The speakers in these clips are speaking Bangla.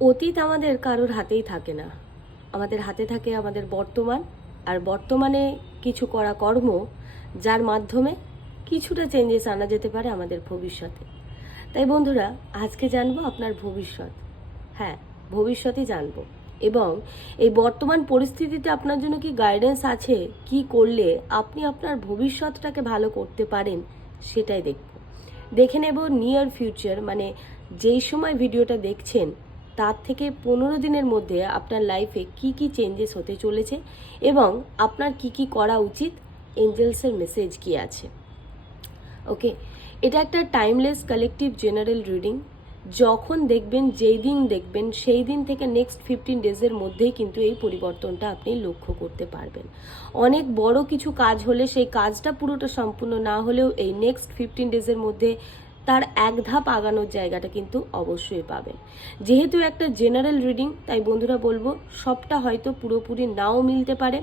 অতীত আমাদের কারোর হাতেই থাকে না। আমাদের হাতে থাকে আমাদের বর্তমান, আর বর্তমানে কিছু করা কর্ম, যার মাধ্যমে কিছুটা চেঞ্জেস আনা যেতে পারে আমাদের ভবিষ্যতে। তাই বন্ধুরা, আজকে জানব আপনার ভবিষ্যৎ। হ্যাঁ ভবিষ্যতই জানব। এবং এই বর্তমান পরিস্থিতিতে আপনার জন্য কি গাইডেন্স আছে, কি করলে আপনি আপনার ভবিষ্যৎটাকে ভালো করতে পারেন, সেটাই দেখব। দেখে নেব নিয়ার ফিউচার মানে যেই সময় ভিডিওটা দেখছেন তার থেকে পনেরো দিনের মধ্যে আপনার লাইফে কি কি চেঞ্জেস হতে চলেছে এবং আপনার কি কি করা উচিত? এঞ্জেলসের মেসেজ কি আছে? ওকে এটা একটা টাইমলেস কালেকটিভ জেনারেল রিডিং যখন দেখবেন, যেই দিন দেখবেন, সেই দিন থেকে নেক্সট ফিফটিন ডেজের মধ্যেই কিন্তু এই পরিবর্তনটা আপনি লক্ষ্য করতে পারবেন। অনেক বড় কিছু কাজ হলে সেই কাজটা পুরোটা সম্পূর্ণ না হলেও এই নেক্সট ফিফটিন ডেজের মধ্যে তার এক ধাপ আগানোর জায়গাটা কিন্তু অবশ্যই পাবেন। যেহেতু একটা জেনারেল রিডিং তাই বন্ধুরা বলব, সবটা হয়তো পুরোপুরি নাও মিলতে পারে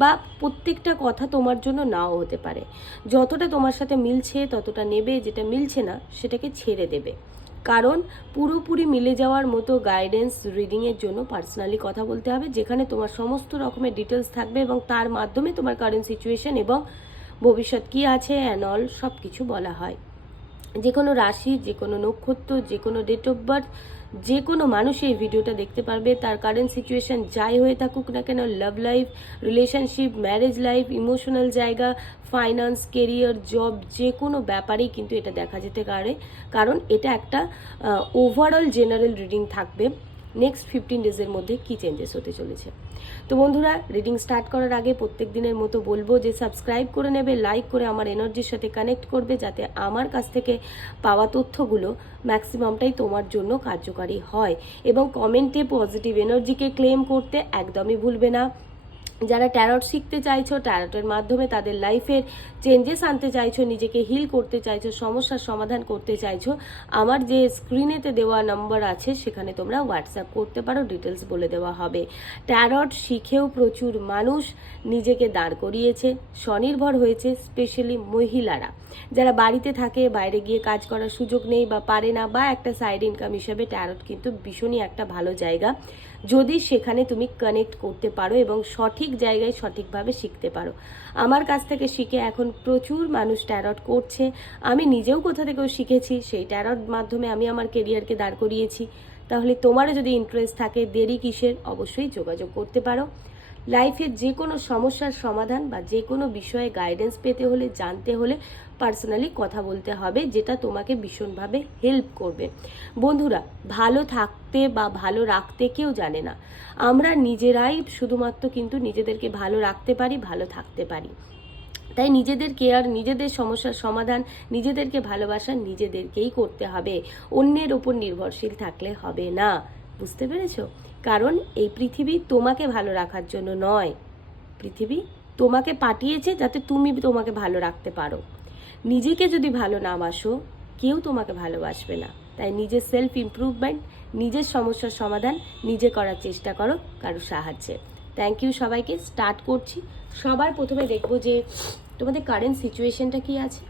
বা প্রত্যেকটা কথা তোমার জন্য নাও হতে পারে। যতটা তোমার সাথে মিলছে, ততটা নেবে, যেটা মিলছে না, সেটাকে ছেড়ে দেবে। কারণ পুরোপুরি মিলে যাওয়ার মতো গাইডেন্স রিডিংয়ের জন্য পার্সোনালি কথা বলতে হবে, যেখানে তোমার সমস্ত রকমের ডিটেলস থাকবে এবং তার মাধ্যমে তোমার কারেন্ট সিচুয়েশন এবং ভবিষ্যৎ কি আছে অ্যান্ড অল সব কিছু বলা হয়। যে কোনো রাশি যে কোনো নক্ষত্র যে কোনো ডেট অফ বার্থ যে কোনো মানুষ এই ভিডিওটা দেখতে পারবে। তার কারেন্ট সিচুয়েশান যাই হয়ে থাকুক না কেন love life relationship marriage life emotional জায়গা ফাইন্যান্স কেরিয়ার জব যে কোনো ব্যাপারেই কিন্তু এটা দেখা যেতে পারে। কারণ এটা একটা ওভারঅল জেনারেল রিডিং থাকবে। নেক্সট ফিফটিন ডেজের মধ্যে কি চেঞ্জেস হতে চলেছে? তো বন্ধুরা রিডিং স্টার্ট করার আগে প্রত্যেক দিনের মতো বলব যে সাবস্ক্রাইব করে নেবে লাইক করে আমার এনার্জির সাথে কানেক্ট করবে যাতে আমার কাছ থেকে পাওয়া তথ্যগুলো ম্যাক্সিমামটাই তোমার জন্য কার্যকারী হয়। এবং কমেন্টে পজিটিভ এনার্জিকে ক্লেম করতে একদমই ভুলবে না। যারা ট্যারট শিখতে চাইছো ট্যারটের মাধ্যমে তাদের লাইফের চেঞ্জেস আনতে চাইছো, নিজেকে হিল করতে চাইছো, সমস্যার সমাধান করতে চাইছো, আমার যে স্ক্রিনেতে দেওয়া নাম্বার আছে, সেখানে তোমরা হোয়াটসঅ্যাপ করতে পারো ডিটেলস বলে দেওয়া হবে। ট্যারট শিখেও প্রচুর মানুষ নিজেকে দাঁড় করিয়েছে, স্বনির্ভর হয়েছে স্পেশালি মহিলারা। যারা বাড়িতে থাকে, বাইরে গিয়ে কাজ করার সুযোগ নেই বা পারে না, বা একটা সাইড ইনকাম হিসাবে ট্যারট কিন্তু ভীষণই একটা ভালো জায়গা। যদি সেখানে তুমি কানেক্ট করতে পারো এবং সঠিক জায়গায় সঠিকভাবে শিখতে পারো। আমার কাছ থেকে শিখে এখন প্রচুর মানুষ ট্যারট করছে। আমি নিজেও কোথা থেকেও শিখেছি, সেই ট্যারট মাধ্যমে আমি আমার কেরিয়ারকে দাঁড় করিয়েছি। তাহলে তোমারও যদি ইন্টারেস্ট থাকে দেরি কিসের, অবশ্যই যোগাযোগ করতে পারো। লাইফের যে কোনো সমস্যার সমাধান বা যে কোনো বিষয়ে গাইডেন্স পেতে হলে, জানতে হলে পার্সোনালি কথা বলতে হবে, যেটা তোমাকে ভীষণভাবে হেল্প করবে। বন্ধুরা, ভালো থাকতে বা ভালো রাখতে কেউ জানে না। আমরা নিজেরাই শুধুমাত্র কিন্তু নিজেদেরকে ভালো রাখতে পারি, ভালো থাকতে পারি। তাই নিজেদের কেয়ার নিজেদের সমস্যার সমাধান, নিজেদেরকে ভালোবাসা নিজেদেরকেই করতে হবে। অন্যের ওপর নির্ভরশীল থাকলে হবে না। বুঝতে পেরেছ? কারণ এই পৃথিবী তোমাকে ভালো রাখার জন্য নয়। পৃথিবী তোমাকে পাঠিয়েছে যাতে তুমি তোমাকে ভালো রাখতে পারো। নিজেকে যদি ভালো না বাসো, কেউ তোমাকে ভালোবাসবে না। তাই নিজের সেলফ ইমপ্রুভমেন্ট নিজের সমস্যার সমাধান নিজে করার চেষ্টা করো কারও সাহায্যে। থ্যাংক ইউ সবাইকে। স্টার্ট করছি। সবার প্রথমে দেখব যে তোমাদের কারেন্ট সিচুয়েশনটা কি আছে?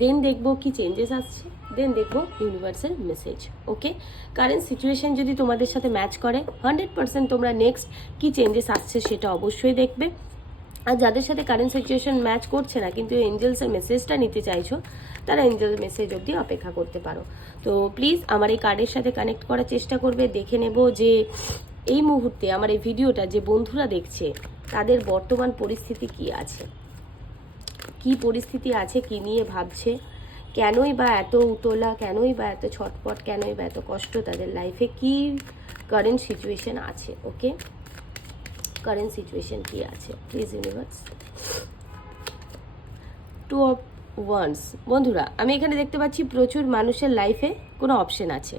দেন দেখব কি চেঞ্জেস আসছে। দেন দেখব universal message okay current situation যদি তোমাদের সাথে ম্যাচ করে হান্ড্রেড পার্সেন্ট তোমরা নেক্সট কি চেঞ্জেস আসছে সেটা অবশ্যই দেখবে। আর যাদের সাথে কারেন্ট সিচুয়েশন ম্যাচ করছে না, কিন্তু এঞ্জেলসের মেসেজটা নিতে চাইছো, তারা এঞ্জেল মেসেজ অবধি অপেক্ষা করতে পারো। তো প্লিজ আমার এই কার্ডের সাথে কানেক্ট করার চেষ্টা করবে, দেখে নেব যে এই মুহূর্তে আমার এই ভিডিওটা যে বন্ধুরা দেখছে, তাদের বর্তমান পরিস্থিতি কি আছে। কি পরিস্থিতি আছে, কি নিয়ে ভাবছে? কেনই বা এত উতলা, কেনই বা এত ছটপট, কেনই বা এত কষ্ট তাদের লাইফে কি কারেন্ট সিচুয়েশন আছে ওকে কারেন্ট সিচুয়েশন কি আছে? Please universe two of wands বন্ধুরা, আমি এখানে দেখতে পাচ্ছি প্রচুর মানুষের লাইফে কোনো অপশন আছে।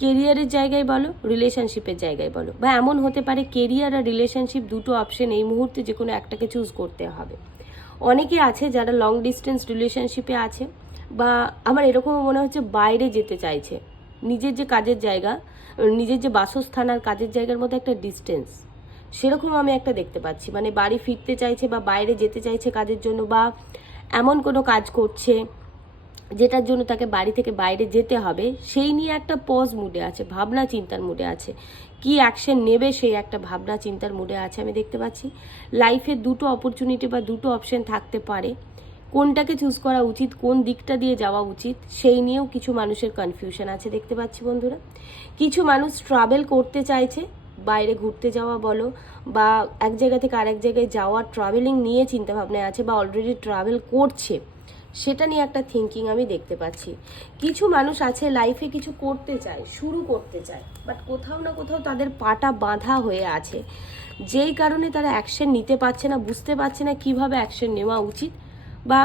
কেরিয়ারের জায়গায় বলো রিলেশনশিপের জায়গায় বলো, বা এমন হতে পারে কেরিয়ার আর রিলেশনশিপ দুটো অপশন এই মুহূর্তে যে কোনো একটাকে চুজ করতে হবে। অনেকে আছে যারা লং ডিস্টেন্স রিলেশনশিপে আছে বা আমার এরকম মনে হচ্ছে বাইরে যেতে চাইছে। নিজের যে কাজের জায়গা, নিজের যে বাসস্থান আর কাজের জায়গার মধ্যে একটা ডিস্টেন্স সেরকম আমি একটা দেখতে পাচ্ছি। মানে বাড়ি ফিরতে চাইছে বা বাইরে যেতে চাইছে কাজের জন্য বা এমন কোনো কাজ করছে যেটার জন্য তাকে বাড়ি থেকে বাইরে যেতে হবে, সেই নিয়ে একটা পজ মুডে আছে, ভাবনা চিন্তার মুডে আছে। কি অ্যাকশন নেবে সেই একটা ভাবনা চিন্তার মুডে আছে আমি দেখতে পাচ্ছি। লাইফে দুটো অপরচুনিটি বা দুটো অপশন থাকতে পারে। কোনটাকে চুজ করা উচিত, কোন দিকটা দিয়ে যাওয়া উচিত, সেই নিয়েও কিছু মানুষের কনফিউশন আছে দেখতে পাচ্ছি বন্ধুরা। কিছু মানুষ ট্রাভেল করতে চাইছে, বাইরে ঘুরতে যাওয়া বলো, বা এক জায়গা থেকে আরেক জায়গায় যাওয়া ট্রাভেলিং নিয়ে চিন্তাভাবনায় আছে, বা অলরেডি ট্রাভেল করছে। সেটা নিয়ে একটা থিঙ্কিং আমি দেখতে পাচ্ছি। কিছু মানুষ আছে লাইফে কিছু করতে চায়, শুরু করতে চায় বাট কোথাও না কোথাও তাদের পাটা বাঁধা হয়ে আছে। যেই কারণে তারা অ্যাকশন নিতে পারছে না, বুঝতে পারছে না কীভাবে অ্যাকশন নেওয়া উচিত বা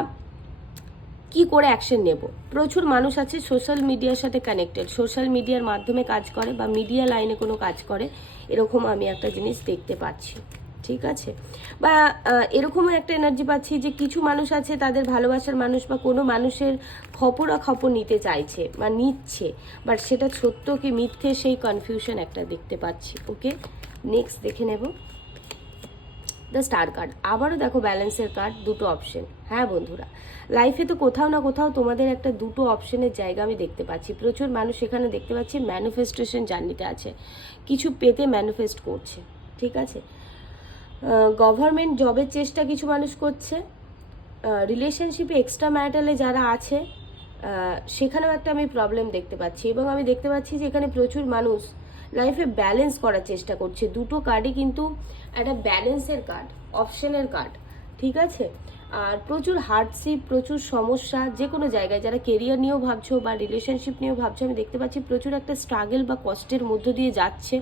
কি করে অ্যাকশন নেব। প্রচুর মানুষ আছে সোশ্যাল মিডিয়ার সাথে কানেক্টেড সোশ্যাল মিডিয়ার মাধ্যমে কাজ করে বা মিডিয়া লাইনে কোনো কাজ করে, এরকম আমি একটা জিনিস দেখতে পাচ্ছি। ঠিক আছে? বা এরকমও একটা এনার্জি পাচ্ছি যে কিছু মানুষ আছে তাদের ভালোবাসার মানুষ বা কোনো মানুষের খপরাখপর নিতে চাইছে বা নিচ্ছে বাট সেটা সত্য কি মিথ্যে সেই কনফিউশন একটা দেখতে পাচ্ছি ওকে নেক্সট দেখে নেব। দ্য স্টার কার্ড আবারও দেখো ব্যালেন্সের কার্ড দুটো অপশন হ্যাঁ বন্ধুরা লাইফে তো কোথাও না কোথাও তোমাদের একটা দুটো অপশনের জায়গা আমি দেখতে পাচ্ছি। প্রচুর মানুষ এখানে দেখতে পাচ্ছি ম্যানিফেস্টেশন জার্নিতে আছে। কিছু পেতে ম্যানিফেস্ট করছে, ঠিক আছে? গভর্নমেন্ট জবের চেষ্টা কিছু মানুষ করছে। রিলেশনশিপে এক্সট্রা ম্যারিটালে যারা আছে সেখানেও একটা আমি প্রবলেম দেখতে পাচ্ছি এবং আমি দেখতে পাচ্ছি যে এখানে প্রচুর মানুষ লাইফে ব্যালেন্স করার চেষ্টা করছে। দুটো কার্ডই কিন্তু একটা ব্যালেন্সের কার্ড অপশনের কার্ড ঠিক আছে? আর প্রচুর হার্ডশিপ প্রচুর সমস্যা, যে কোনো জায়গায় যারা কেরিয়ার নিয়েও ভাবছ বা রিলেশনশিপ নিয়েও ভাবছ, আমি দেখতে পাচ্ছি প্রচুর একটা স্ট্রাগল বা কষ্টের মধ্য দিয়ে যাচ্ছে।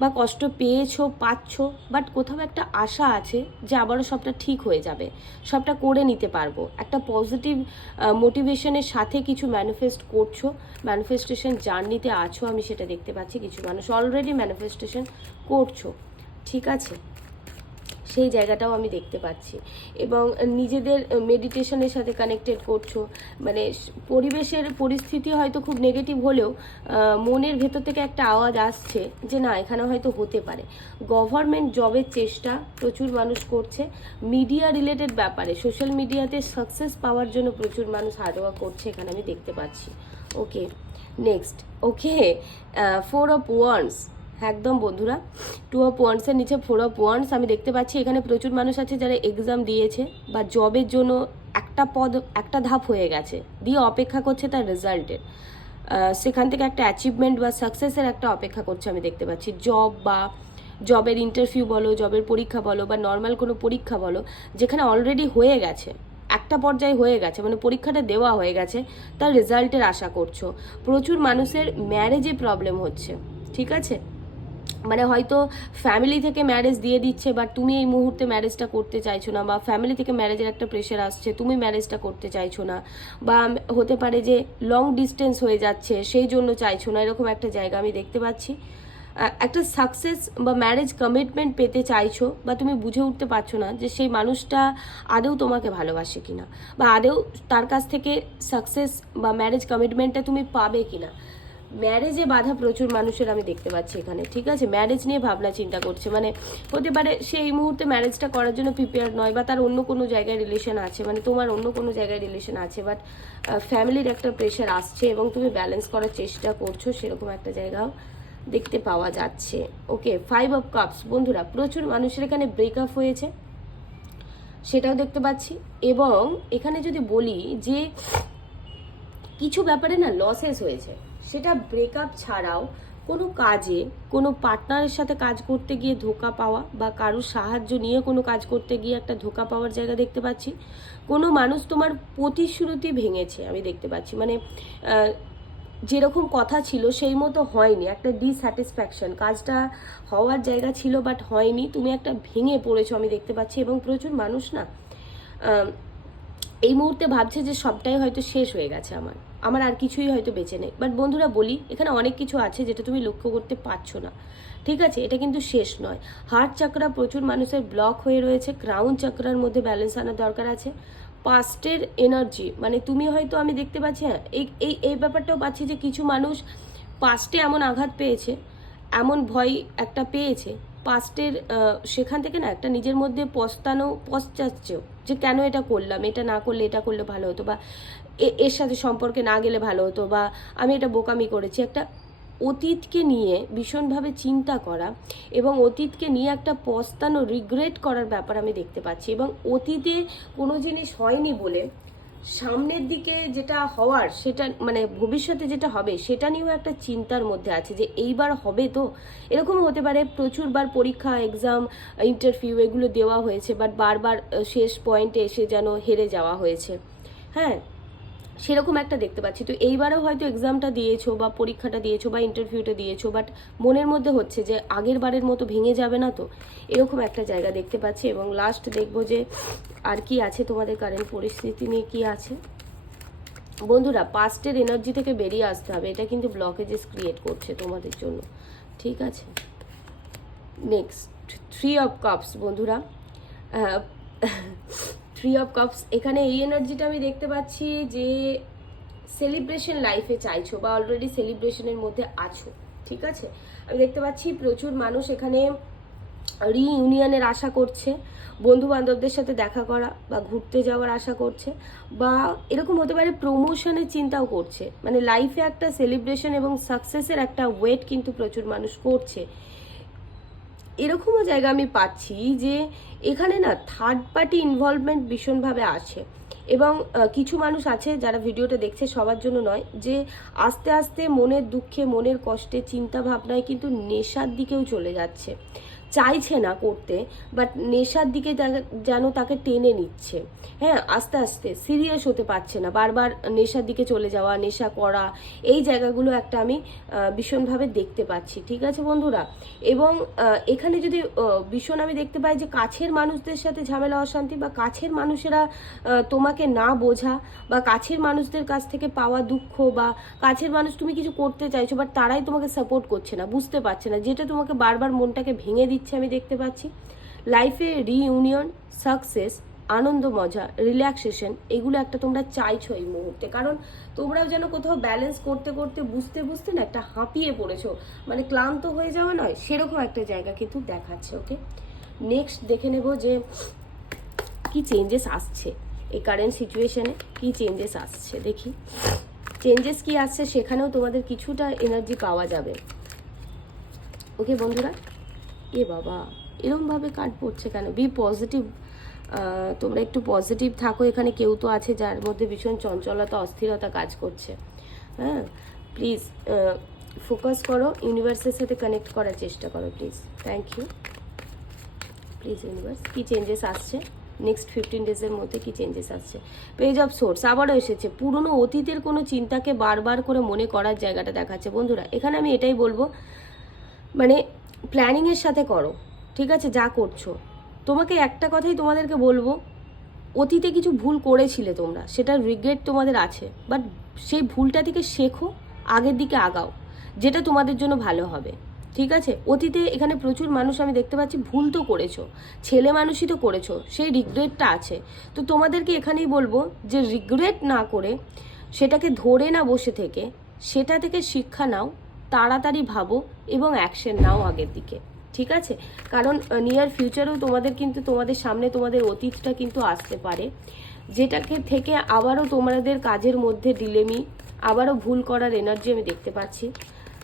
বা কষ্ট পেয়েছ, পাচ্ছ বাট কোথাও একটা আশা আছে যে আবারও সবটা ঠিক হয়ে যাবে। সবটা করে নিতে পারব। একটা পজিটিভ মোটিভেশনের সাথে কিছু ম্যানিফেস্ট করছ। ম্যানিফেস্টেশন জার্নিতে আছো, আমি সেটা দেখতে পাচ্ছি। কিছু মানুষ অলরেডি ম্যানিফেস্টেশন করছ। ঠিক আছে? সেই জায়গাটাও আমি দেখতে পাচ্ছি। এবং নিজেদের মেডিটেশনের সাথে কানেক্টেড করছ। মানে পরিবেশের পরিস্থিতি হয়তো খুব নেগেটিভ হলেও মনের ভেতর থেকে একটা আওয়াজ আসছে যে না এখানে হয়তো হতে পারে। গভর্নমেন্ট জবের চেষ্টা প্রচুর মানুষ করছে। মিডিয়া রিলেটেড ব্যাপারে সোশ্যাল মিডিয়াতে সাকসেস পাওয়ার জন্য প্রচুর মানুষ হার্ডওয়ার্ক করছে এখানে আমি দেখতে পাচ্ছি। Okay next okay four of wands একদম বন্ধুরা টু অফ ওয়ান্সের নিচে ফোর অফ ওয়ান্স আমি দেখতে পাচ্ছি এখানে প্রচুর মানুষ আছে যারা এক্সাম দিয়েছে বা জবের জন্য একটা পদ, একটা ধাপ হয়ে গেছে, দিয়ে অপেক্ষা করছে তার রেজাল্টের সেখান থেকে একটা অ্যাচিভমেন্ট বা সাকসেসের একটা অপেক্ষা করছে আমি দেখতে পাচ্ছি। জব বা জবের ইন্টারভিউ বলো জবের পরীক্ষা বলো বা নর্মাল কোনো পরীক্ষা বলো, যেখানে অলরেডি হয়ে গেছে, একটা পর্যায়ে হয়ে গেছে মানে পরীক্ষাটা দেওয়া হয়ে গেছে, তার রেজাল্টের আশা করছ। প্রচুর মানুষের ম্যারেজে প্রবলেম হচ্ছে, ঠিক আছে? মানে হয়তো ফ্যামিলি থেকে ম্যারেজ দিয়ে দিচ্ছে বাট তুমি এই মুহূর্তে ম্যারেজটা করতে চাইছো না, বা ফ্যামিলি থেকে ম্যারেজের একটা প্রেশার আসছে, তুমি ম্যারেজটা করতে চাইছো না, বা হতে পারে যে লং ডিস্টেন্স হয়ে যাচ্ছে, সেই জন্য চাইছো না, এরকম একটা জায়গা আমি দেখতে পাচ্ছি। একটা সাকসেস বা ম্যারেজ কমিটমেন্ট পেতে চাইছো, বা তুমি বুঝে উঠতে পারছ না যে সেই মানুষটা আদেও তোমাকে ভালোবাসে কিনা, বা আদৌ তার কাছ থেকে সাকসেস বা ম্যারেজ কমিটমেন্টটা তুমি পাবে কিনা। ম্যারেজে বাধা প্রচুর মানুষের আমি দেখতে পাচ্ছি এখানে, ঠিক আছে? ম্যারেজ নিয়ে ভাবনা চিন্তা করছে মানে হতে পারে সে এই মুহূর্তে ম্যারেজটা করার জন্য প্রিপেয়ার নয় বা তার অন্য কোনো জায়গায় রিলেশন আছে মানে তোমার অন্য কোনো জায়গায় রিলেশন আছে বাট ফ্যামিলির একটা প্রেশার আসছে এবং তুমি ব্যালেন্স করার চেষ্টা করছ, সেরকম একটা জায়গাও দেখতে পাওয়া যাচ্ছে। ওকে ফাইভ অফ কাপস বন্ধুরা, প্রচুর মানুষের এখানে ব্রেকআপ হয়েছে, সেটাও দেখতে পাচ্ছি। এবং এখানে যদি বলি যে, কিছু ব্যাপারে না লসেস হয়েছে। সেটা ব্রেকআপ ছাড়াও কোনো কাজে, কোনো পার্টনারের সাথে কাজ করতে গিয়ে ধোকা পাওয়া বা কারোর সাহায্য নিয়ে কোনো কাজ করতে গিয়ে একটা ধোকা পাওয়ার জায়গা দেখতে পাচ্ছি। কোনো মানুষ তোমার প্রতিশ্রুতি ভেঙেছে, আমি দেখতে পাচ্ছি। মানে যেরকম কথা ছিল সেই মতো হয়নি। একটা ডিস্যাটিসফ্যাকশন কাজটা হওয়ার জায়গা ছিল বাট হয়নি। তুমি একটা ভেঙে পড়েছো, আমি দেখতে পাচ্ছি। এবং প্রচুর মানুষ না এই মুহূর্তে ভাবছে যে সবটাই হয়তো শেষ হয়ে গেছে আমার। আমার আর কিছুই হয়তো বেঁচে নেই। বাট বন্ধুরা, বলি, এখানে অনেক কিছু আছে যেটা তুমি লক্ষ্য করতে পারছ না। ঠিক আছে? এটা কিন্তু শেষ নয়। হার্ট চাকরা প্রচুর মানুষের ব্লক হয়ে রয়েছে। ক্রাউন চাকরার মধ্যে ব্যালেন্স আনার দরকার আছে। পাস্টের এনার্জি মানে তুমি হয়তো আমি দেখতে পাচ্ছি হ্যাঁ এই এই এই ব্যাপারটাও পাচ্ছি যে কিছু মানুষ পাস্টে এমন আঘাত পেয়েছে, এমন ভয় একটা পেয়েছে পাস্টের সেখান থেকে না একটা নিজের মধ্যে পস্তানো পশ্চাচ্ছ যে কেন এটা করলাম, এটা না করলে এটা করলে ভালো হতো বা এর সাথে সম্পর্কে না গেলে ভালো হতো বা আমি এটা বোকামি করেছি। একটা অতীতকে নিয়ে ভীষণভাবে চিন্তা করা এবং অতীতকে নিয়ে একটা পস্তানো রিগ্রেট করার ব্যাপার আমি দেখতে পাচ্ছি এবং অতীতে কোনো জিনিস হয়নি বলে সামনের দিকে যেটা হওয়ার, সেটা মানে ভবিষ্যতে যেটা হবে, সেটা নিয়েও একটা চিন্তার মধ্যে আছে যে এইবার হবে তো? এরকম হতে পারে, প্রচুরবার পরীক্ষা এক্সাম ইন্টারভিউ এগুলো দেওয়া হয়েছে বাট বারবার শেষ পয়েন্টে এসে যেন হেরে যাওয়া হয়েছে। হ্যাঁ সেরকম একটা দেখতে পাচ্ছি। তো এইবারও হয়তো এক্সামটা দিয়েছ বা পরীক্ষাটা দিয়েছ বা ইন্টারভিউটা দিয়েছ বাট মনের মধ্যে হচ্ছে যে আগের বারের মতো ভেঙে যাবে না তো? এরকম একটা জায়গা দেখতে পাচ্ছি এবং লাস্ট দেখব যে আর কি আছে তোমাদের কারেন্ট পরিস্থিতি নিয়ে কি আছে। বন্ধুরা পাস্টের এনার্জি থেকে বেরিয়ে আসতে হবে। এটা কিন্তু ব্লকেজেস ক্রিয়েট করছে তোমাদের জন্য। ঠিক আছে? নেক্সট থ্রি অফ কাপস বন্ধুরা। থ্রি অফ কাপস এখানে এই এনার্জিটা আমি দেখতে পাচ্ছি যে সেলিব্রেশন লাইফে চাইছো বা অলরেডি সেলিব্রেশনের মধ্যে আছো, ঠিক আছে? আমি দেখতে পাচ্ছি প্রচুর মানুষ এখানে রিইউনিয়নের আশা করছে বন্ধু বান্ধবদের সাথে দেখা করা বা ঘুরতে যাওয়ার আশা করছে বা এরকম হতে পারে প্রমোশনের চিন্তাও করছে। মানে লাইফে একটা সেলিব্রেশন এবং সাকসেসের একটা ওয়েট কিন্তু প্রচুর মানুষ করছে। এরকমও জায়গা আমি পাচ্ছি যে এখানে না থার্ড পার্টি ইনভলভমেন্ট ভীষণভাবে আছে। এবং কিছু মানুষ আছে যারা ভিডিওটা দেখছে সবার জন্য নয়, যে আস্তে আস্তে মনের দুঃখে, মনের কষ্টে চিন্তা ভাবনায় কিন্তু নেশার দিকেও চলে যাচ্ছে। চাইছে না করতে বাট নেশার দিকে যেন তাকে টেনে নিচ্ছে। হ্যাঁ আস্তে আস্তে সিরিয়াস হতে পারছে না। বারবার নেশার দিকে চলে যাওয়া, নেশা করা, এই জায়গাগুলো একটা আমি ভীষণভাবে দেখতে পাচ্ছি, ঠিক আছে বন্ধুরা? এবং এখানে যদি ভীষণ আমি দেখতে পাই যে কাছের মানুষদের সাথে ঝামেলা, অশান্তি, বা কাছের মানুষেরা তোমাকে না বোঝা, বা কাছের মানুষদের কাছ থেকে পাওয়া দুঃখ, বা কাছের মানুষ তুমি কিছু করতে চাইছো বাট তারাই তোমাকে সাপোর্ট করছে না, বুঝতে পারছে না, যেটা তোমাকে বারবার মনটাকে ভেঙে দিচ্ছে, আমি দেখতে পাচ্ছি। লাইফে রিইউনিয়ন সাকসেস আনন্দ, মজা রিল্যাক্সেশন এগুলো একটা তোমরা চাইছো এই মুহূর্তে। কারণ তোমরাও যেন কোথাও ব্যালেন্স করতে করতে, বুঝতে বুঝতে না একটা হাঁপিয়ে পড়েছো। মানে ক্লান্ত হয়ে যাওয়া নয়, সেরকম একটা জায়গা কিন্তু দেখাচ্ছে ওকে নেক্সট দেখে নেব যে কি চেঞ্জেস আসছে এই কারেন্ট সিচুয়েশনে কি চেঞ্জেস আসছে, দেখি। চেঞ্জেস কি আসছে সেখানেও তোমাদের কিছুটা এনার্জি পাওয়া যাবে। ওকে বন্ধুরা? এ বাবা, এরমভাবে কার্ড পড়ছে কেন? বি পজিটিভ তোমরা একটু পজিটিভ থাকো, এখানে কেউ তো আছে যার মধ্যে ভীষণ চঞ্চলতা, অস্থিরতা কাজ করছে। হ্যাঁ প্লিজ ফোকাস করো ইউনিভার্সের সাথে কানেক্ট করার চেষ্টা করো please thank you please universe key changes আসছে? নেক্সট ফিফটিন ডেজের মধ্যে কি চেঞ্জেস আসছে? পেজ অফ সোর্স আবারও এসেছে। পুরনো অতীতের কোনো চিন্তাকে বারবার করে মনে করার জায়গাটা দেখাচ্ছে। বন্ধুরা, এখানে আমি এটাই বলব মানে প্ল্যানিংয়ের সাথে করো, ঠিক আছে? যা করছ। তোমাকে একটা কথাই তোমাদেরকে বলব, অতীতে কিছু ভুল করেছিলে তোমরা, সেটা রিগ্রেট তোমাদের আছে বাট সেই ভুলটা থেকে শেখো, আগের দিকে আগাও, যেটা তোমাদের জন্য ভালো হবে, ঠিক আছে? অতীতে এখানে প্রচুর মানুষ আমি দেখতে পাচ্ছি ভুল তো করেছ, ছেলে মানুষই তো করেছ, সেই রিগ্রেটটা আছে। তো তোমাদেরকে এখানেই বলব যে রিগ্রেট না করে, সেটাকে ধরে না বসে থেকে, সেটা থেকে শিক্ষা নাও তাড়াতাড়ি ভাবো এবং অ্যাকশন নাও আগের দিকে, ঠিক আছে? কারণ নিয়ার ফিউচারেও তোমাদের কিন্তু তোমাদের সামনে তোমাদের অতীতটা কিন্তু আসতে পারে, যেটাকে থেকে আবারও তোমাদের কাজের মধ্যে ডিলেমি আবারও ভুল করার এনার্জি আমি দেখতে পাচ্ছি।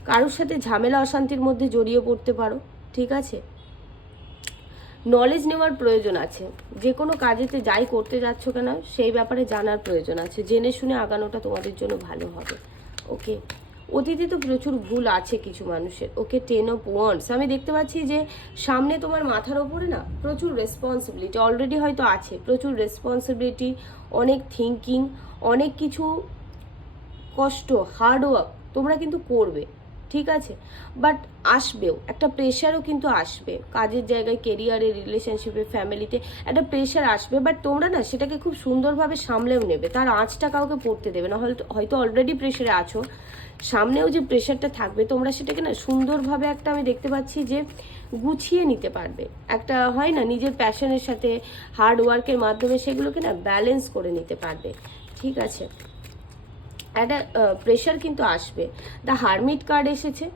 কারোর সাথে ঝামেলা অশান্তির মধ্যে জড়িয়ে পড়তে পারো, ঠিক আছে? নলেজ নেওয়ার প্রয়োজন আছে, যে কোনো কাজেতে যাই করতে যাচ্ছ কেন, সেই ব্যাপারে জানার প্রয়োজন আছে, জেনে শুনে আগানোটা তোমাদের জন্য ভালো হবে ওকে অতীতে তো প্রচুর ভুল আছে কিছু মানুষের। ওকে টেন অফ ওয়ান্স আমি দেখতে পাচ্ছি যে সামনে তোমার মাথার ওপরে না প্রচুর রেসপন্সিবিলিটি অলরেডি হয়তো আছে। প্রচুর রেসপন্সিবিলিটি অনেক থিঙ্কিং অনেক কিছু কষ্ট হার্ডওয়ার্ক তোমরা কিন্তু করবে। ঠিক আছে? বাট আসবেও, একটা প্রেশারও কিন্তু আসবে। কাজের জায়গায় কেরিয়ারে রিলেশনশিপে ফ্যামিলিতে একটা প্রেশার আসবে। বাট তোমরা না সেটাকে খুব সুন্দরভাবে সামলেও নেবে। তার আঁচটা কাউকে পড়তে দেবে না। হয়তো হয়তো অলরেডি প্রেশারে আছো। সামনেও যে প্রেশারটা থাকবে, তোমরা সেটাকে না সুন্দরভাবে একটা আমি দেখতে পাচ্ছি যে গুছিয়ে নিতে পারবে। একটা হয় না, নিজের প্যাশনের সাথে হার্ড ওয়ার্কের মাধ্যমে সেগুলোকে না ব্যালেন্স করে নিতে পারবে। ঠিক আছে? একটা প্রেশার কিন্তু আসবে। দ্য হারমিট কার্ড এসেছে।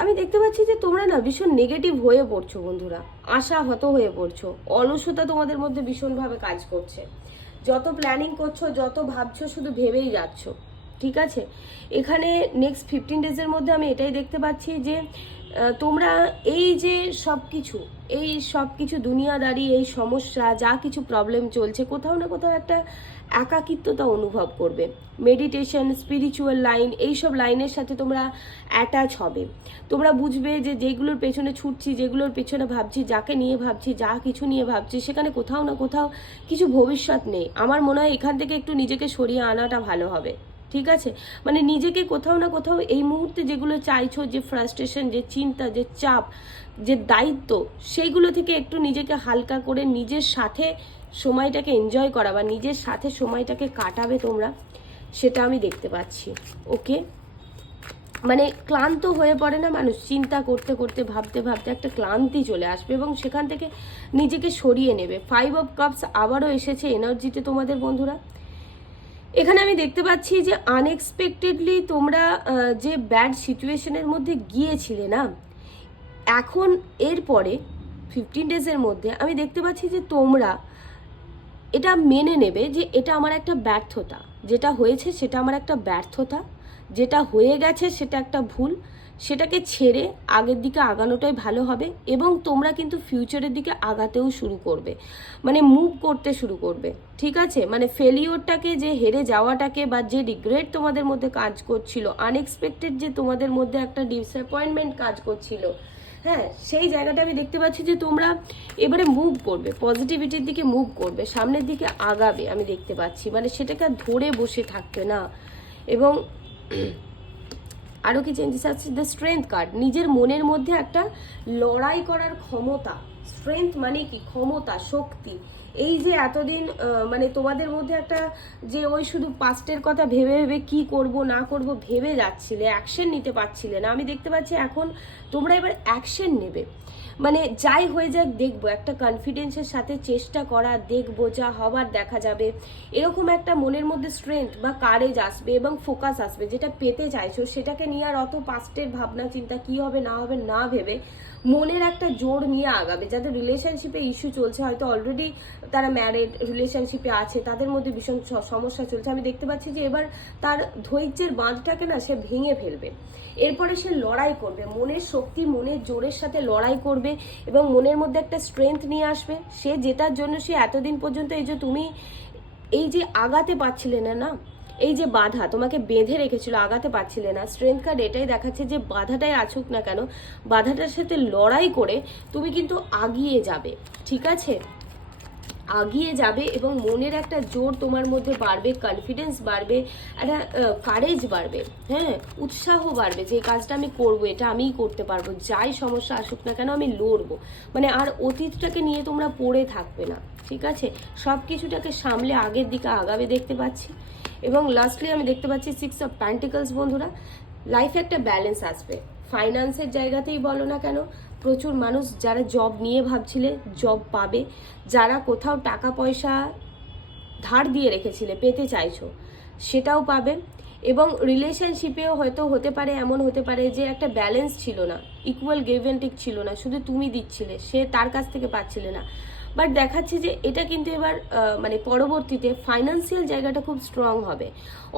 আমি দেখতে পাচ্ছি যে তোমরা না ভীষণ নেগেটিভ হয়ে পড়ছো বন্ধুরা। আশাহত হয়ে পড়ছো। অলসতা তোমাদের মধ্যে ভীষণভাবে কাজ করছে। যত প্ল্যানিং করছ, যত ভাবছ, শুধু ভেবেই যাচ্ছ। ঠিক আছে? এখানে নেক্সট ফিফটিন ডেজের মধ্যে আমি এটাই দেখতে পাচ্ছি যে তোমরা এই যে সব কিছু এই সব কিছু দুনিয়াদারি, এই সমস্যা, যা কিছু প্রবলেম চলছে, কোথাও না কোথাও একটা একাকিত্বতা অনুভব করবে। মেডিটেশন স্পিরিচুয়াল লাইন এইসব লাইনের সাথে তোমরা অ্যাটাচ হবে। তোমরা বুঝবে যে যেগুলোর পেছনে ছুটছি, যেগুলোর পেছনে ভাবছি, যাকে নিয়ে ভাবছি, যা কিছু নিয়ে ভাবছি, সেখানে কোথাও না কোথাও কিছু ভবিষ্যৎ নেই। আমার মনে হয় এখান থেকে একটু নিজেকে সরিয়ে আনাটা ভালো হবে। ঠিক আছে? মানে নিজেকে কোথাও না কোথাও এই মুহূর্তে যেগুলো চাইছো, যে ফ্রাস্ট্রেশন যে চিন্তা, যে চাপ, যে দায়িত্ব, সেইগুলো থেকে একটু নিজেকে হালকা করে নিজের সাথে সময়টাকে এনজয় করা বা নিজের সাথে সময়টাকে কাটাবে তোমরা, সেটা আমি দেখতে পাচ্ছি। ওকে মানে ক্লান্ত হয়ে পড়ে না মানুষ? চিন্তা করতে করতে, ভাবতে ভাবতে একটা ক্লান্তি চলে আসবে এবং সেখান থেকে নিজেকে সরিয়ে নেবে। ফাইভ অফ কাপস আবারও এসেছে এনার্জিতে তোমাদের বন্ধুরা। এখানে আমি দেখতে পাচ্ছি যে আনএক্সপেক্টেডলি তোমরা যে ব্যাড সিচুয়েশনের মধ্যে গিয়েছিলে না, এখন এরপরে ফিফটিন ডেজের মধ্যে, আমি দেখতে পাচ্ছি যে তোমরা এটা মেনে নেবে যে এটা আমার একটা ব্যর্থতা। যেটা হয়েছে সেটা আমার একটা ব্যর্থতা, যেটা হয়ে গেছে সেটা একটা ভুল সেটাকে ছেড়ে আগের দিকে আগানোটাই ভালো হবে এবং তোমরা কিন্তু ফিউচারের দিকে আগাতেও শুরু করবে। মানে মুভ করতে শুরু করবে। ঠিক আছে? মানে ফেলিওরটাকে যে হেরে যাওয়াটাকে বা যে রিগ্রেট তোমাদের মধ্যে কাজ করছিল আনএক্সপেক্টেড যে তোমাদের মধ্যে একটা ডিসঅ্যাপয়েন্টমেন্ট কাজ করছিল হ্যাঁ সেই জায়গাটা আমি দেখতে পাচ্ছি যে তোমরা এবারে মুভ করবে পজিটিভিটির দিকে মুভ করবে, সামনের দিকে আগাবে আমি দেখতে পাচ্ছি। মানে সেটাকে ধরে বসে থাকবে না। এবং আরও কি চেঞ্জেস আসছে দ্য স্ট্রেংথ কার্ড নিজের মনের মধ্যে একটা লড়াই করার ক্ষমতা। স্ট্রেংথ মানে কি? ক্ষমতা, শক্তি। এই যে এতদিন মানে তোমাদের মধ্যে একটা যে ওই শুধু পাস্টের কথা ভেবে ভেবে কি করব, না করব ভেবে যাচ্ছিলে অ্যাকশন নিতে পারছিলে না। আমি দেখতে পাচ্ছি এখন তোমরা এবার অ্যাকশন নেবে। মানে যাই হয়ে যাক, দেখব। একটা কনফিডেন্সের সাথে চেষ্টা করা, দেখব যা হবার দেখা যাবে। এরকম একটা মনের মধ্যে স্ট্রেংথ বা কারেজ আসবে এবং ফোকাস আসবে যেটা পেতে চাইছো, সেটাকে নিয়ে আর অত পাস্টের ভাবনা চিন্তা কি হবে, না হবে, না ভেবে মনের একটা জোর নিয়ে আগাবে। যাদের রিলেশনশিপে ইস্যু চলছে, হয়তো অলরেডি তারা ম্যারেড রিলেশনশিপে আছে, তাদের মধ্যে ভীষণ সমস্যা চলছে। আমি দেখতে পাচ্ছি যে এবার তার ধৈর্যের বাঁধটাকে না সে ভেঙে ফেলবে। এরপরে সে লড়াই করবে। মনের শক্তি, মনের জোরের সাথে লড়াই করবে এবং মনের মধ্যে একটা স্ট্রেংথ নিয়ে আসবে। সে জেতার জন্য সে এতদিন পর্যন্ত এই যে তুমি এই যে আগাতে পারছিলে না না? এই যে বাধা তোমাকে বেঁধে রেখেছিল, আগাতে পারছিলে না। স্ট্রেংথ কার্ড এটাই দেখাচ্ছে যে বাধাটাই আছুক না কেন, বাধাটার সাথে লড়াই করে তুমি কিন্তু আগিয়ে যাবে, ঠিক আছে? আগিয়ে যাবে এবং মনের একটা জোর তোমার মধ্যে বাড়বে কনফিডেন্স বাড়বে, একটা কারেজ বাড়বে হ্যাঁ? উৎসাহ বাড়বে যে কাজটা আমি করব, এটা আমিই করতে পারব, যাই সমস্যা আসুক না কেন আমি লড়বো। মানে আর অতীতটাকে নিয়ে তোমরা পড়ে থাকবে না, ঠিক আছে? সব কিছুটাকে সামলে আগের দিকে আগাবে দেখতে পাচ্ছি। এবং লাস্টলি আমি দেখতে পাচ্ছি সিক্স অফ প্যান্টিকলস বন্ধুরা। লাইফে একটা ব্যালেন্স আসবে। ফাইন্যান্সের জায়গাতেই বলো না কেন, প্রচুর মানুষ যারা জব নিয়ে ভাবছিলে জব পাবে, যারা কোথাও টাকা পয়সা ধার দিয়ে রেখেছিলে, পেতে চাইছো, সেটাও পাবে। এবং রিলেশনশিপেও হয়তো হতে পারে, এমন হতে পারে যে একটা ব্যালেন্স ছিল না ইকুয়াল গেভেন্টিক ছিল না, শুধু তুমি দিচ্ছিলে, সে তার কাছ থেকে পাচ্ছিলে না। বাট দেখাচ্ছে যে এটা কিন্তু এবার মানে পরবর্তীতে ফাইন্যান্সিয়াল জায়গাটা খুব স্ট্রং হবে।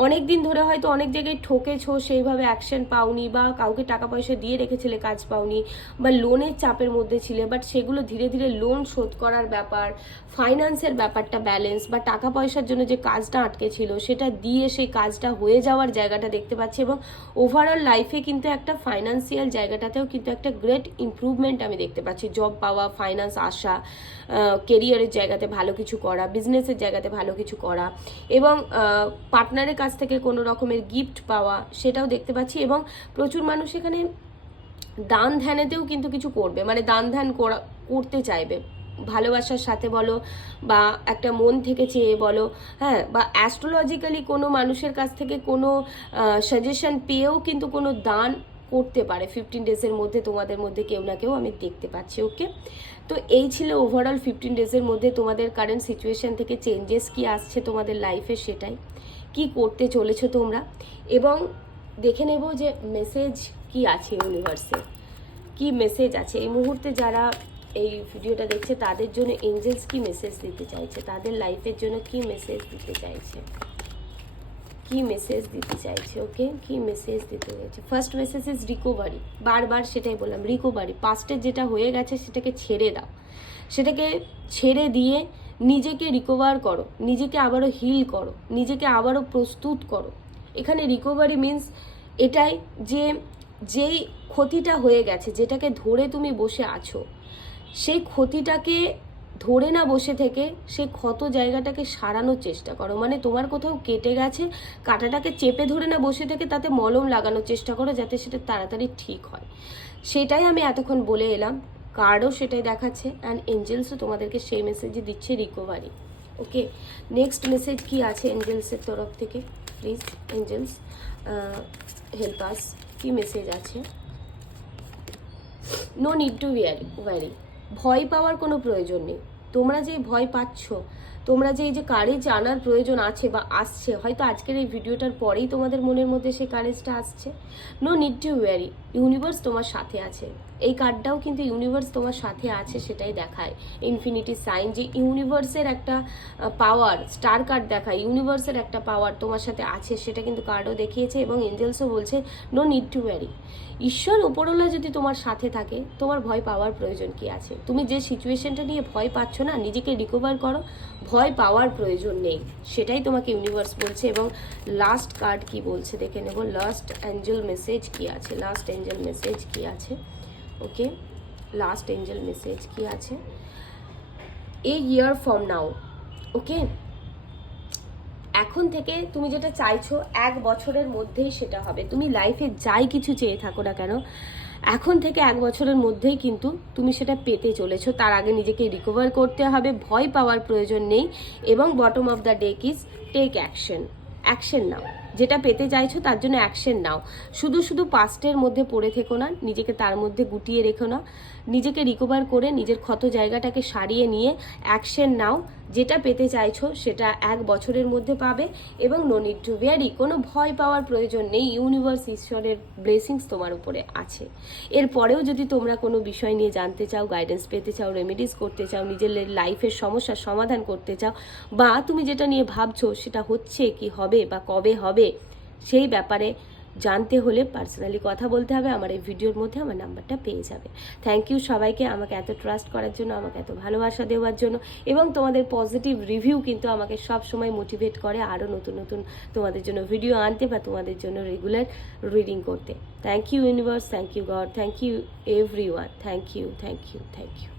অনেক দিন ধরে হয়তো অনেক জায়গায় ঠকেছো, সেইভাবে অ্যাকশন পাওনি বা কাউকে টাকা পয়সা দিয়ে রেখেছিলে, কাজ পাওনি বা লোনের চাপের মধ্যে ছিলে বাট সেগুলো ধীরে ধীরে লোন শোধ করার ব্যাপার ফাইন্যান্সের ব্যাপারটা ব্যালেন্স বা টাকা পয়সার জন্য যে কাজটা আটকে ছিল, সেটা দিয়ে সেই কাজটা হয়ে যাওয়ার জায়গাটা দেখতে পাচ্ছি এবং ওভারঅল লাইফে কিন্তু একটা ফাইন্যান্সিয়াল জায়গাটাতেও কিন্তু একটা গ্রেট ইমপ্রুভমেন্ট আমি দেখতে পাচ্ছি। জব পাওয়া ফাইন্যান্স আসা কেরিয়ারের জায়গাতে ভালো কিছু করা বিজনেসের জায়গাতে ভালো কিছু করা এবং পার্টনারের কাছ থেকে কোনো রকমের গিফট পাওয়া সেটাও দেখতে পাচ্ছি এবং প্রচুর মানুষ এখানে দান ধ্যানেতেও কিন্তু কিছু করবে মানে দান ধ্যান করা, করতে চাইবে। ভালোবাসার সাথে বলো বা একটা মন থেকে চেয়ে বলো হ্যাঁ বা অ্যাস্ট্রোলজিক্যালি কোনো মানুষের কাছ থেকে কোনো সাজেশন পেয়েও কিন্তু কোনো দান করতে পারে। ফিফটিন ডেজের মধ্যে তোমাদের মধ্যে কেউ না কেউ আমি দেখতে পাচ্ছি ওকে তো এই ছিল ওভারঅল ফিফটিন ডেজের মধ্যে তোমাদের কারেন্ট সিচুয়েশন থেকে চেঞ্জেস কি আসছে তোমাদের লাইফে সেটাই। কি করতে চলেছো তোমরা? এবং দেখে নেব যে মেসেজ কি আছে ইউনিভার্সে কি মেসেজ আছে? এই মুহূর্তে যারা এই ভিডিওটা দেখছে, তাদের জন্য এঞ্জেলস কি মেসেজ দিতে চাইছে? তাদের লাইফের জন্য কি মেসেজ দিতে চাইছে? কি মেসেজ দিতে চাইছে ওকে কি মেসেজ দিতে চাইছে? ফার্স্ট মেসেজ ইজ রিকভারি বারবার সেটাই বললাম রিকভারি পাস্টের যেটা হয়ে গেছে সেটাকে ছেড়ে দাও। সেটাকে ছেড়ে দিয়ে নিজেকে রিকভার করো, নিজেকে আবারও হিল করো, নিজেকে আবারও প্রস্তুত করো। এখানে রিকভারি মিন্স এটাই যে, যেই ক্ষতিটা হয়ে গেছে, যেটাকে ধরে তুমি বসে আছো, সেই ক্ষতিটাকে ধরে না বসে থেকে সেই ক্ষত জায়গাটাকে সারানোর চেষ্টা করো। মানে তোমার কোথাও কেটে গেছে, কাঁটাটাকে চেপে ধরে না বসে থেকে তাতে মলম লাগানোর চেষ্টা করো যাতে সেটা তাড়াতাড়ি ঠিক হয়। সেটাই আমি এতক্ষণ বলে এলাম। কার্ডও সেটাই দেখাচ্ছে অ্যান্ড এঞ্জেলসও তোমাদেরকে সেই মেসেজই দিচ্ছে রিকভারি ওকে নেক্সট মেসেজ কি আছে এঞ্জেলসের তরফ থেকে? প্লিজ এঞ্জেলস হেল্প আস কি মেসেজ আছে? No need to worry worry ভয় পাওয়ার কোনো প্রয়োজন নেই। তোমরা যে ভয় পাচ্ছ তোমরা যে এই যে কারেজ আনার প্রয়োজন আছে বা আসছে, হয়তো আজকের এই ভিডিওটার পরেই তোমাদের মনের মধ্যে সেই কারেজটা আসছে। No need to worry universe তোমার সাথে আছে। এই কার্ডটাও কিন্তু ইউনিভার্স তোমার সাথে আছে সেটাই দেখায়। ইনফিনিটি সাইন যে ইউনিভার্সের একটা পাওয়ার স্টার কার্ড দেখায় ইউনিভার্সের একটা পাওয়ার তোমার সাথে আছে সেটা কিন্তু কার্ডও দেখিয়েছে এবং এঞ্জেলসও বলছে নো নিড টু ওয়ারি ঈশ্বর উপরওয়ালা যদি তোমার সাথে থাকে, তোমার ভয় পাওয়ার প্রয়োজন কি আছে? তুমি যে সিচুয়েশনটা নিয়ে ভয় পাচ্ছ না, নিজেকে রিকভার করো ভয় পাওয়ার প্রয়োজন নেই। সেটাই তোমাকে ইউনিভার্স বলছে এবং লাস্ট কার্ড কি বলছে দেখে নেব। লাস্ট অ্যাঞ্জেল মেসেজ কি আছে? লাস্ট অ্যাঞ্জেল মেসেজ কি আছে? ওকে লাস্ট অ্যাঞ্জেল মেসেজ কি আছে? এ ইয়ার ফ্রম নাও ওকে এখন থেকে তুমি যেটা চাইছো, এক বছরের মধ্যেই সেটা হবে। তুমি লাইফে যাই কিছু চেয়ে থাকো না কেন এখন থেকে এক বছরের মধ্যেই কিন্তু তুমি সেটা পেতে চলেছো। তার আগে নিজেকে রিকভার করতে হবে, ভয় পাওয়ার প্রয়োজন নেই এবং bottom of the deck is take action action now. যেটা পেতে চাইছো তার জন্য অ্যাকশন নাও। শুধু শুধু পাস্টের মধ্যে পড়ে থেকো না, নিজেকে তার মধ্যে গুটিয়ে রেখো না। নিজেকে রিকভার করে নিজের ক্ষত জায়গাটাকে সারিয়ে নিয়ে অ্যাকশন নাও। যেটা পেতে চাইছো সেটা এক বছরের মধ্যে পাবে এবং নো নিড টু ভ্যারি কোনো ভয় পাওয়ার প্রয়োজন নেই ইউনিভার্স ঈশ্বরের ব্লেসিংস তোমার উপরে আছে। এরপরেও যদি তোমরা কোনো বিষয় নিয়ে জানতে চাও গাইডেন্স পেতে চাও রেমেডিস করতে চাও, নিজের লাইফের সমস্যার সমাধান করতে চাও, বা তুমি যেটা নিয়ে ভাবছ সেটা হচ্ছে কি হবে বা কবে হবে, সেই ব্যাপারে জানতে হলে পার্সোনালি কথা বলতে হবে। আমার এই ভিডিওর মধ্যে আমার নাম্বারটা পেয়ে যাবে। থ্যাংক ইউ সবাইকে আমাকে এত ট্রাস্ট করার জন্য, আমাকে এত ভালোবাসা দেওয়ার জন্য এবং তোমাদের পজিটিভ রিভিউ কিন্তু আমাকে সব সময় মোটিভেট করে আরও নতুন নতুন তোমাদের জন্য ভিডিও আনতে বা তোমাদের জন্য রেগুলার রিডিং করতে। Thank you universe thank you God thank you everyone thank you thank you thank you